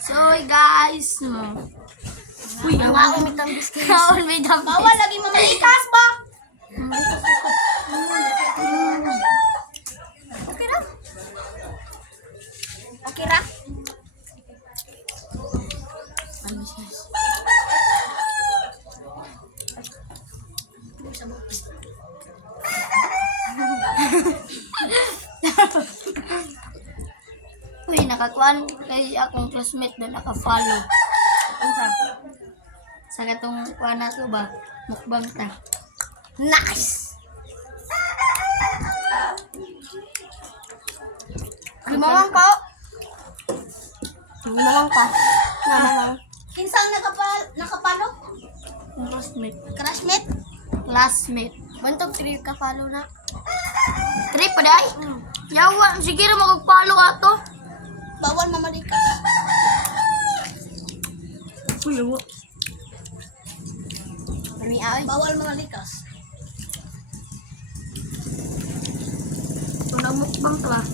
So guys, uy, Mga umitang biscuits. Bawal may dami. Bawal lagi mamalikas ba? Okay ra? Okay ra? Ano siya? Uy, nakakuan kay akong classmate na naka-follow. Ano sa? Sa katong kuan na to ba? Mukbang ta. Nice! Limawang pa. Limawang pa. Limawang. Kinsang nakapalo? Ang classmate. Classmate? Classmate. 1, 2, 3 kapalo na. Trip pa day? Yawa, sige ra magpalo ato. Bawal mamalikas. Uy, yawa. Bawal mamalikas. Ito na mukbang ka ba?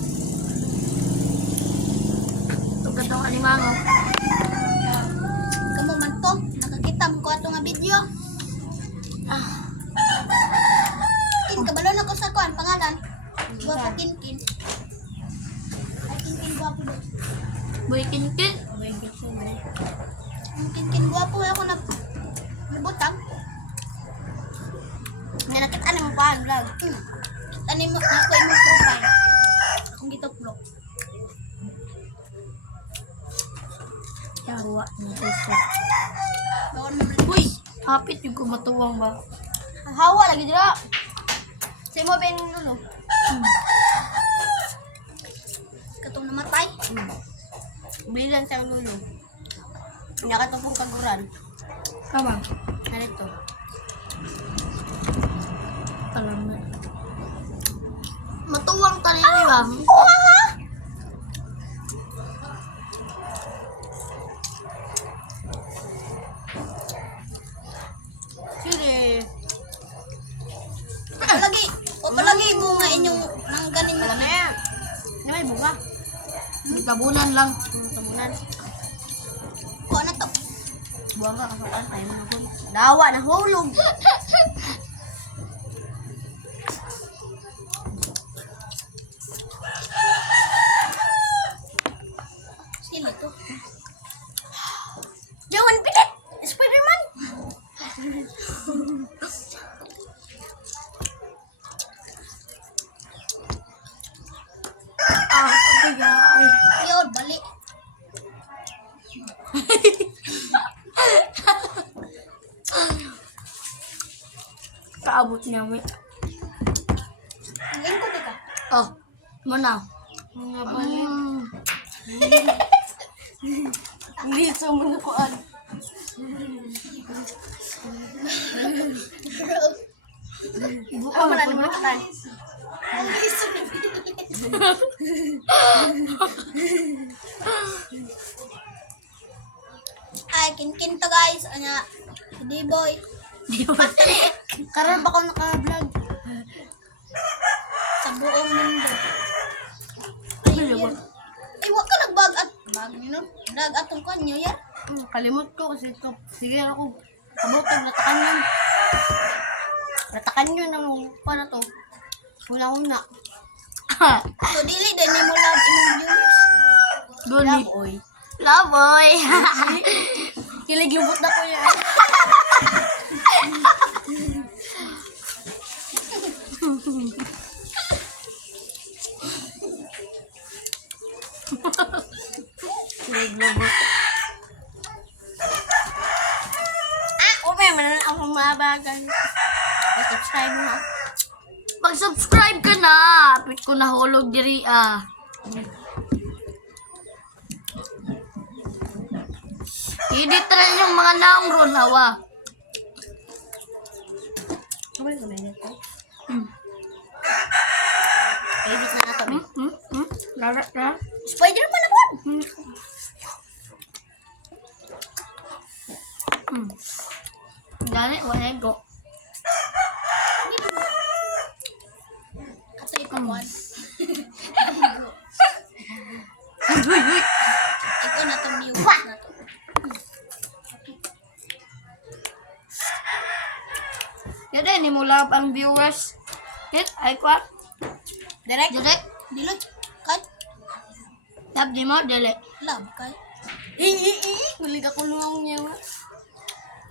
Ito katong alimango. Kamu man to, nakakita mo ko ato nga video. Kabalo na ko sa kuan pangalan. Gwapo Kinkin. Ay Kinkin gwapo do. Boy kinkin. Ang Kinkin gwapo ako na nabutang. Nga nakita ni mo pa ang vlog. Kita ni mo ako yung profile. Kung gituklok. Yawa. Bawal mo Uy, hapit yung kumatuwang ba? hawa lagi dira. Sa mo ben nulo. Katong namatay. Bilan sa nulo. Nakatupong kaguran. Kama. Narito. Alam na. Matuwang ka rin, di ba? Sige. Palagi bunga inyong nang ganing alam na yan. Hindi may bunga. Tabunan lang. Tamunan. Ko na to. Buwang ka kasakan tayo mo na hul. Dawa na hulog. Sila to. Jawan pilit! Spider-Man! Ah, kaya ay. Yun, balik. Kaabot niya, may. Ngayon ko dito. Oh, mana. Mga Hindi sa mga kuan. Buka mo na naman katan. Ay, kin to guys. Anya, hindi boy. Karon ba ko naka-vlog? Sa buong mundo. Ay, yawa. Ay, wag ka nag-bag at bag nino. Dag atong kanyo ya. Kalimot ko kasi ito. Sige ako. Kabutog, natakan yun. Natakan yun ang para to. Una-una. So dili din ni mo love imong viewers. Guli. Laboy. Kilig lubot na ko yan. Labot. Umay man ang mabagal. Subscribe mo. Mag-subscribe ka na. Pit ko nahulog diri ah. Edit rin yung mga naong ron, hawa. Kabay ko na ito. Hmm. Edit na nato. Larat na. Spider-Man ako. Dali, wala go. Ato ipapon. Uy, uy. Ito na itong ni mo love ang viewers. Hit, ay kwa. Direct. Direct. Dilo. Kay. Love di mo, dili. Love kay. Huli ka kulong niya.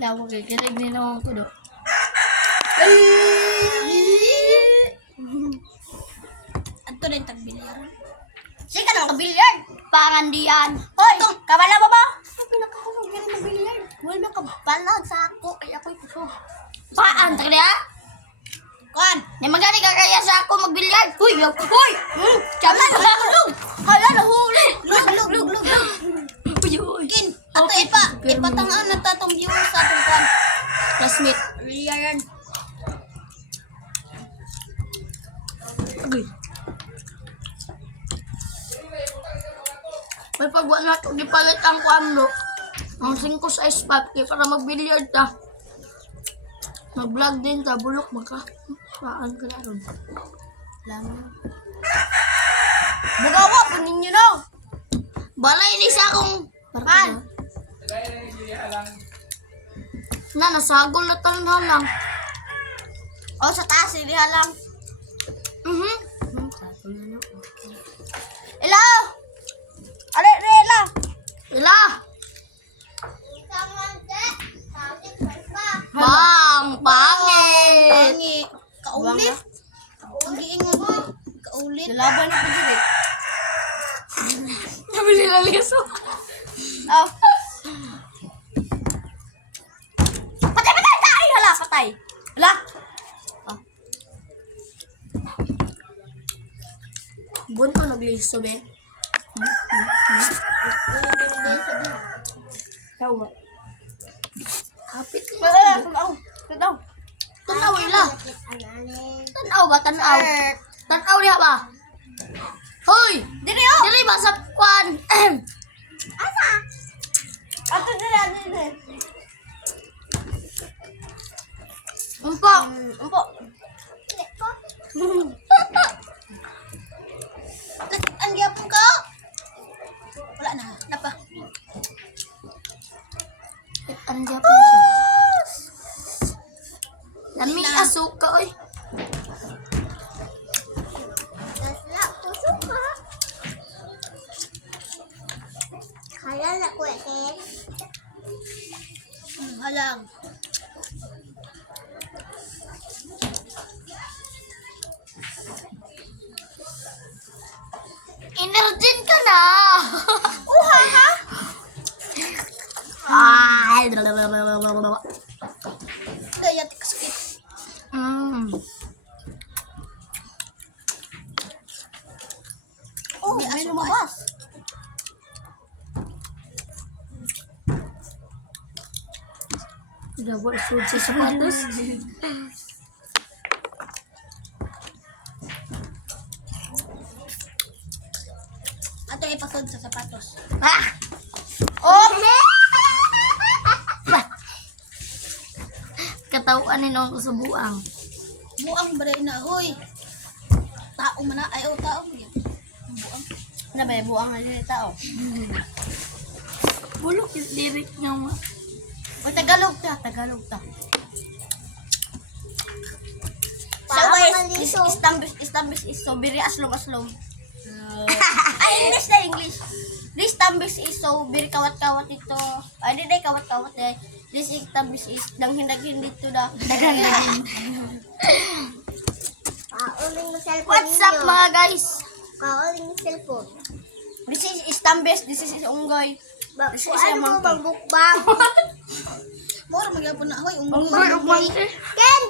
Lawa kay kinig ni naman ko do. Adto din tagbilyaran. Sige ka nang kabilyard. Pangandian. Hoy, kabala mo ba? Pinakakulong gani ng bilyard. Wala ka balag sa ako. Ay ako'y puso. Paan ta kaya? Kuan. Ni magani ka kaya sa ako magbilyard. Huy, huy. Kami Lug. Hala nahuli. Lug. Uy. Kin. Ato ipa. Ipatangan na tatong viewers sa atong kuan. Classmate. Bilyaran. Uy. May pagwa na ito, gipalit ang kuamlo. Ang 5 sa spot, kaya para mag-billiard ta. Mag-vlog din ta, bulok maka. Paan ka na ron. Lamang. Magawa po ninyo no. Balay ni sa akong... Man. Na, nasagol na tanong lang. O sa taas, hindi halang. Hello! Ale, Rela! Ila! Bang! Pangit! Pangi. Kaulit. Ang giingon ko. Kaulit. Lalaban na po dyan eh. Nabili na liso. Oh. Patay! Ay, hala, patay. Hala! Bun ko nagliso, be. Tawa. Kapit Patay, niya. tanaw. Tanaw. Tanaw, ila. Tanaw ba? Tanaw. Tanaw niya ba? Hoy! Diri, oh! Dili ba sa kwan? Asa? Ato diri. Umpo. Umpo. Ang yapon ka? Wala na. Napa? Andiyan po siya. Lami asuka, oy. Nasla, pusok ka. Kaya na ko eh. Halang. Inergin ka na. Uha ka? Ay. Kaya tikskit. Oh, may lumabas. Double food sa sapatos. Ato ipasod sa sapatos. Ah! Oh! Katawan ni nung subuang. Buang bare na, hoy. Tao man na. Ay, oh, tao. Buang. Ano ba yung buang na tao? Bulok yung lyric niya ma. O Tagalog ta. Tagalog ta. So guys, istambis is so very aslom. Ay, English na English. This tambis is so very kawat-kawat ito. Ay, di kawat-kawat eh. This tambis is danghin-danghin dito na. Dagan-dagan. Kauling mo cellphone What's up mga guys? Kauling mo cellphone. This is tambis, this is unggoy. This is Ano mo magbukbang? Mora magyapon na, hoy, unggoy. Ken!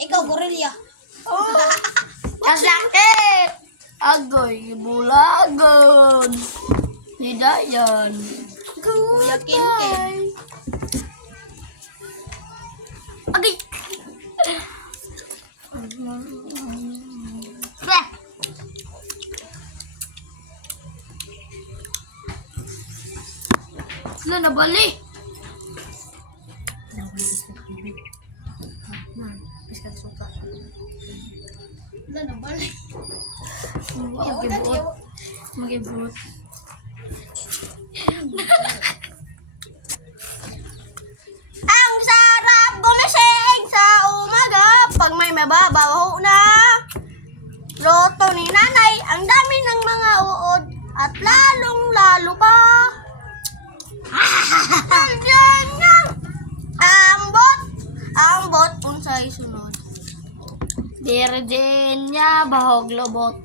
Ikaw, gorilla. Kasakit! Agoy, bulagon. Hidayan. Kuya Ken. Agay! Bleh! Wala na bali. Piskat suka. Wala na balik. Mag-ibot. Mag-ibot. Ang sarap gumising sa nababaho na. Loto ni nanay, ang dami ng mga uod at lalong-lalo pa. Diyan nga. Ambot, unsay sunod. Virginia, bahog lobot.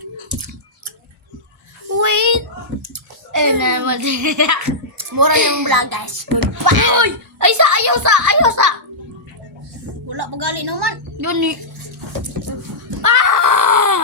Wait. Naman. Mura yung vlog, guys. Goodbye. Uy! Ay sa! Ayaw sa! Wala pa gali naman. Yun ni. Ah!